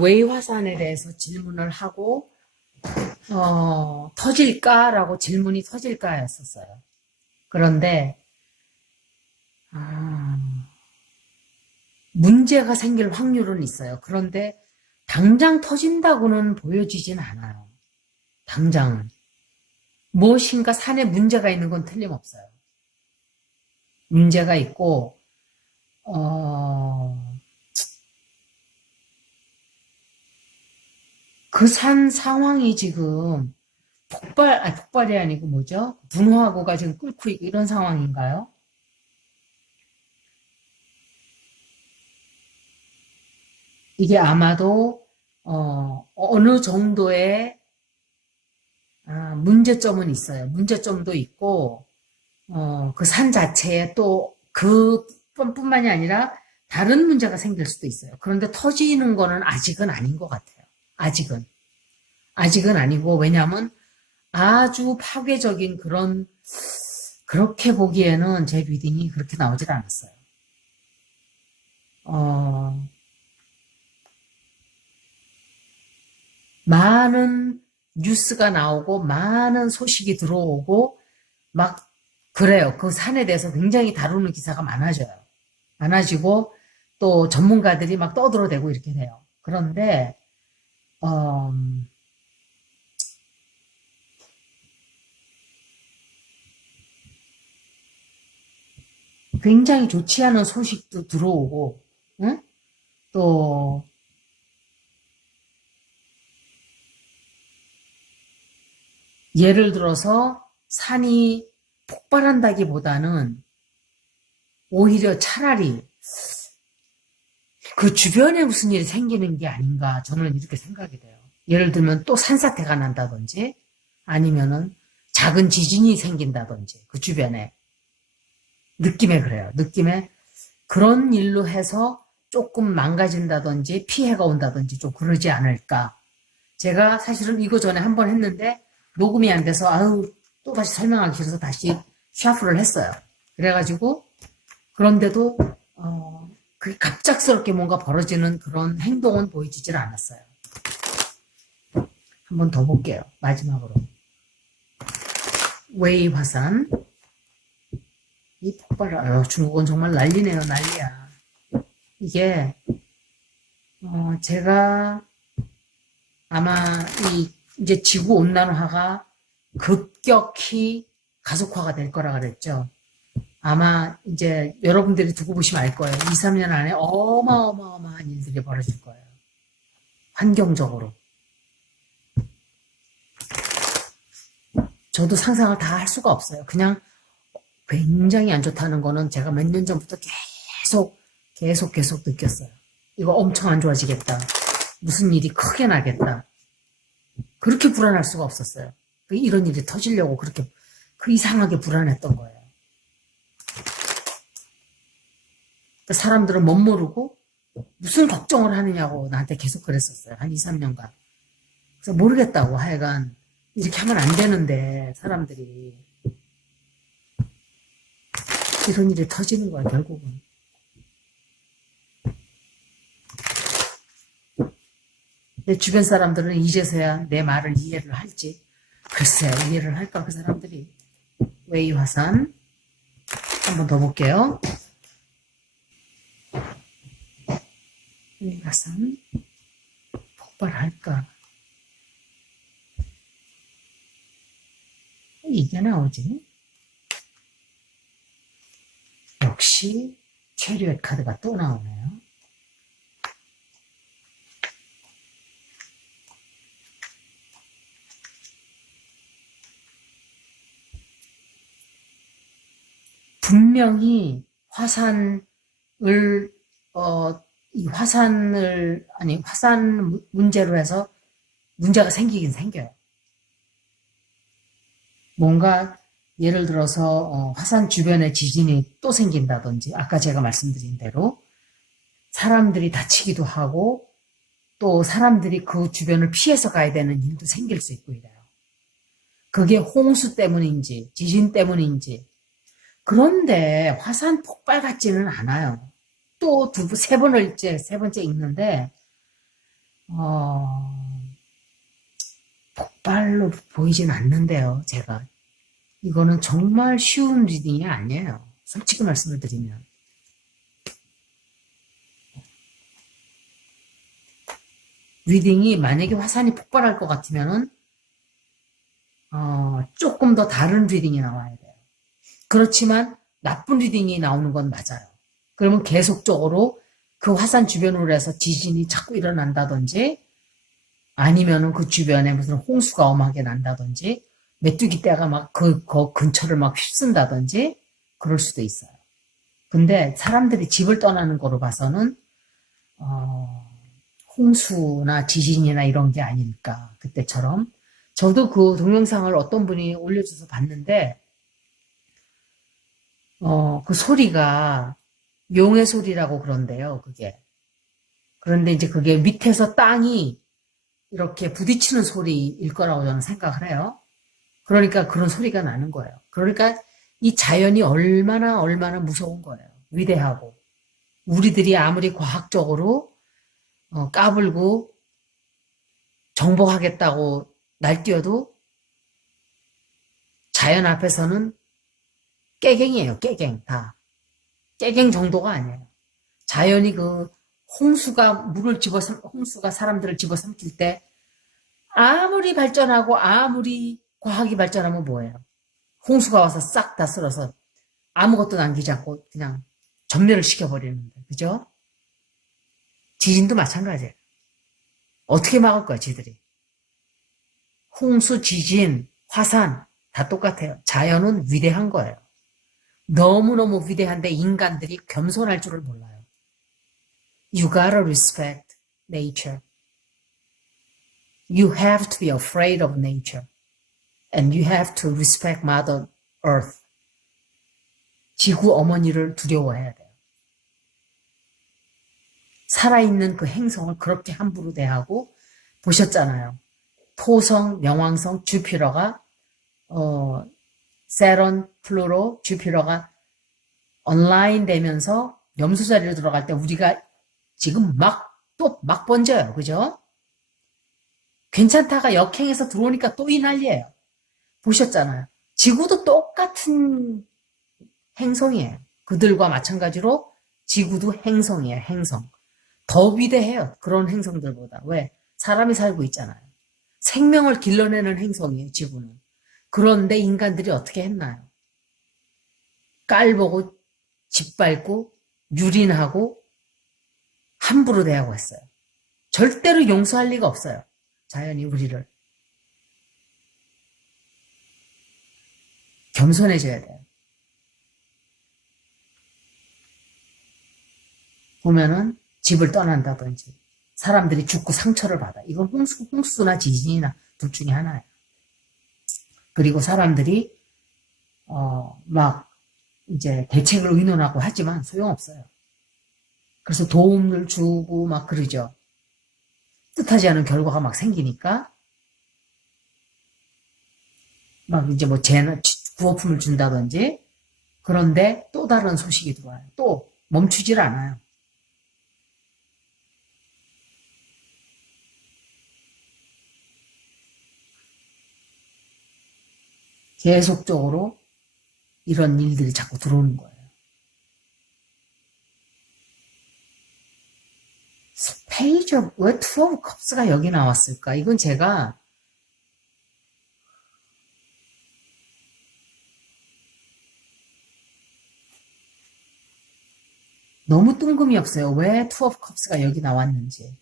웨이 화산에 대해서 질문을 하고 터질까라고 질문이 터질까였었어요. 그런데 아, 문제가 생길 확률은 있어요. 그런데 당장 터진다고는 보여지진 않아요. 당장은. 무엇인가 산에 문제가 있는 건 틀림없어요. 문제가 있고 그 산 상황이 지금 폭발이 아니고 뭐죠? 분화구가 지금 끓고 있고 이런 상황인가요? 이게 아마도 어느 정도의 문제점은 있어요. 문제점도 있고 그 산 자체에 또 그뿐만이 아니라 다른 문제가 생길 수도 있어요. 그런데 터지는 거는 아직은 아닌 것 같아요. 아직은 아니고 왜냐하면 아주 파괴적인 그렇게 보기에는 제 리딩이 그렇게 나오질 않았어요. 어, 많은 뉴스가 나오고 많은 소식이 들어오고 막 그래요. 그 산에 대해서 굉장히 다루는 기사가 많아져요. 많아지고 또 전문가들이 막 떠들어대고 이렇게 돼요. 그런데 어, 굉장히 좋지 않은 소식도 들어오고 응? 또 예를 들어서 산이 폭발한다기보다는 오히려 차라리 그 주변에 무슨 일이 생기는 게 아닌가 저는 이렇게 생각이 돼요. 예를 들면 또 산사태가 난다든지 아니면은 작은 지진이 생긴다든지 그 주변에 느낌에 그래요. 느낌에 그런 일로 해서 조금 망가진다든지 피해가 온다든지 좀 그러지 않을까. 제가 사실은 이거 전에 한번 했는데 녹음이 안 돼서 아유 또 다시 설명하기 싫어서 다시 샤프를 했어요. 그래가지고 그런데도 그 갑작스럽게 뭔가 벌어지는 그런 행동은 보여지질 않았어요. 한번 더 볼게요. 마지막으로. 웨이 화산. 이 폭발, 중국은 정말 난리네요, 난리야. 이게, 제가 아마 이제 지구 온난화가 급격히 가속화가 될 거라 그랬죠. 아마 이제 여러분들이 두고 보시면 알 거예요. 2, 3년 안에 어마어마한 일들이 벌어질 거예요. 환경적으로. 저도 상상을 다 할 수가 없어요. 그냥 굉장히 안 좋다는 거는 제가 몇 년 전부터 계속 느꼈어요. 이거 엄청 안 좋아지겠다. 무슨 일이 크게 나겠다. 그렇게 불안할 수가 없었어요. 이런 일이 터지려고 그렇게 그 이상하게 불안했던 거예요. 사람들은 멋모르고 무슨 걱정을 하느냐고 나한테 계속 그랬었어요. 한 2, 3년간. 그래서 모르겠다고 하여간 이렇게 하면 안 되는데 사람들이 이런 일이 터지는 거야 결국은. 내 주변 사람들은 이제서야 내 말을 이해를 할지 글쎄 이해를 할까 그 사람들이. 웨이 화산 한번 더 볼게요. 웨이 화산 폭발할까. 이게 나오지. 역시 체리엇 카드가 또 나오네요. 분명히 화산을 이 화산 문제로 해서 문제가 생기긴 생겨요. 뭔가 예를 들어서 화산 주변에 지진이 또 생긴다든지 아까 제가 말씀드린 대로 사람들이 다치기도 하고 또 사람들이 그 주변을 피해서 가야 되는 일도 생길 수 있고 이래요. 그게 홍수 때문인지 지진 때문인지. 그런데 화산 폭발 같지는 않아요. 또 세 번째 읽는데 폭발로 보이진 않는데요, 제가. 이거는 정말 쉬운 리딩이 아니에요. 솔직히 말씀을 드리면. 리딩이 만약에 화산이 폭발할 것 같으면은, 조금 더 다른 리딩이 나와야 돼요. 그렇지만 나쁜 리딩이 나오는 건 맞아요. 그러면 계속적으로 그 화산 주변으로 해서 지진이 자꾸 일어난다든지, 아니면은 그 주변에 무슨 홍수가 엄하게 난다든지, 메뚜기 떼가 막 그 근처를 막 휩쓴다든지, 그럴 수도 있어요. 근데 사람들이 집을 떠나는 거로 봐서는, 홍수나 지진이나 이런 게 아닐까, 그때처럼. 저도 그 동영상을 어떤 분이 올려줘서 봤는데, 그 소리가 용의 소리라고 그런데요, 그게. 그런데 이제 그게 밑에서 땅이 이렇게 부딪히는 소리일 거라고 저는 생각을 해요. 그러니까 그런 소리가 나는 거예요. 그러니까 이 자연이 얼마나 무서운 거예요. 위대하고. 우리들이 아무리 과학적으로 까불고 정복하겠다고 날뛰어도 자연 앞에서는 깨갱이에요. 깨갱 다. 깨갱 정도가 아니에요. 자연이 그 홍수가 사람들을 집어삼킬 때 아무리 발전하고 아무리 과학이 발전하면 뭐예요? 홍수가 와서 싹 다 쓸어서 아무것도 남기지 않고 그냥 전멸을 시켜버리는데, 그죠? 지진도 마찬가지예요. 어떻게 막을 거야, 지들이? 홍수, 지진, 화산 다 똑같아요. 자연은 위대한 거예요. 너무너무 위대한데 인간들이 겸손할 줄을 몰라요. You gotta respect nature. You have to be afraid of nature. And you have to respect Mother Earth. 지구 어머니를 두려워해야 돼요. 살아있는 그 행성을 그렇게 함부로 대하고, 보셨잖아요. 토성, 명왕성, 주피터가 세런, 플루토, 주피터가 온라인 되면서 염소 자리로 들어갈 때 우리가 지금 또 막 번져요. 그죠? 괜찮다가 역행해서 들어오니까 또 이 난리예요. 보셨잖아요. 지구도 똑같은 행성이에요. 그들과 마찬가지로 지구도 행성이에요. 행성. 더 위대해요. 그런 행성들보다. 왜? 사람이 살고 있잖아요. 생명을 길러내는 행성이에요. 지구는. 그런데 인간들이 어떻게 했나요? 깔보고 짓밟고 유린하고 함부로 대하고 했어요. 절대로 용서할 리가 없어요. 자연이 우리를. 겸손해져야 돼요. 보면은 집을 떠난다든지 사람들이 죽고 상처를 받아. 이건 홍수나 지진이나 둘 중에 하나예요. 그리고 사람들이 막 이제 대책을 의논하고 하지만 소용없어요. 그래서 도움을 주고 막 그러죠. 뜻하지 않은 결과가 막 생기니까 막 이제 뭐 구호품을 준다든지. 그런데 또 다른 소식이 들어와요. 또 멈추질 않아요. 계속적으로 이런 일들이 자꾸 들어오는 거예요. 페이지 오브, 왜 투 오브 컵스가 여기 나왔을까? 이건 제가 너무 뜬금이 없어요. 왜 투 오브 컵스가 여기 나왔는지.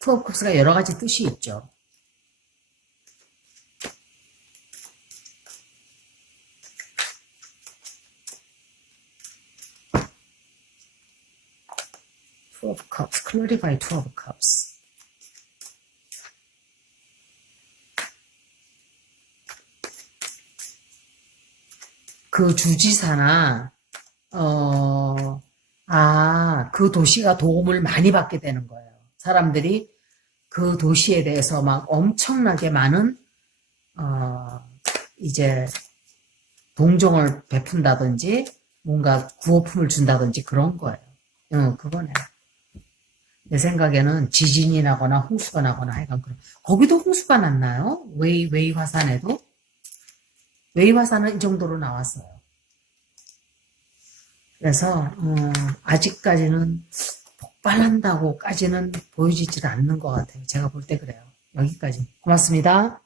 투 오브 컵스가 여러 가지 뜻이 있죠. Two of Cups, clarify Two of Cups. 그 주지사나 그 도시가 도움을 많이 받게 되는 거예요. 사람들이 그 도시에 대해서 막 엄청나게 많은 이제 동정을 베푼다든지 뭔가 구호품을 준다든지 그런 거예요. 그거네. 내 생각에는 지진이 나거나 홍수가 나거나 하여간 그런. 거기도 홍수가 났나요? 웨이 화산에도? 웨이 화산은 이 정도로 나왔어요. 그래서 아직까지는 폭발한다고까지는 보여지질 않는 것 같아요. 제가 볼 때 그래요. 여기까지. 고맙습니다.